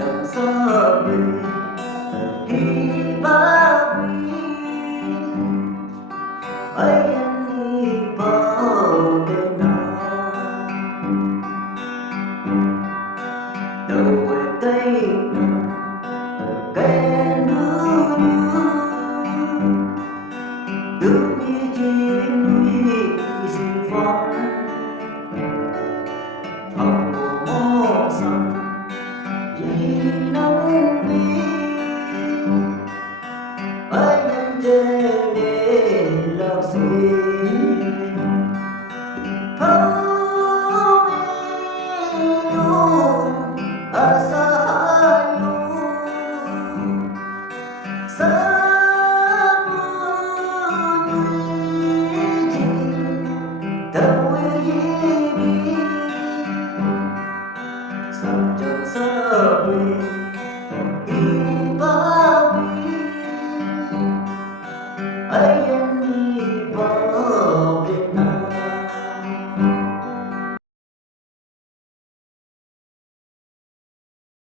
chẳng xa mình khi ba vì ấy anh đi vào bên nào đầu quay tay cái nước đứng như trên núi rừng phong hồng mỏ xanh chỉ nắng biếc ai nhân trên để làm gì asa hayo sa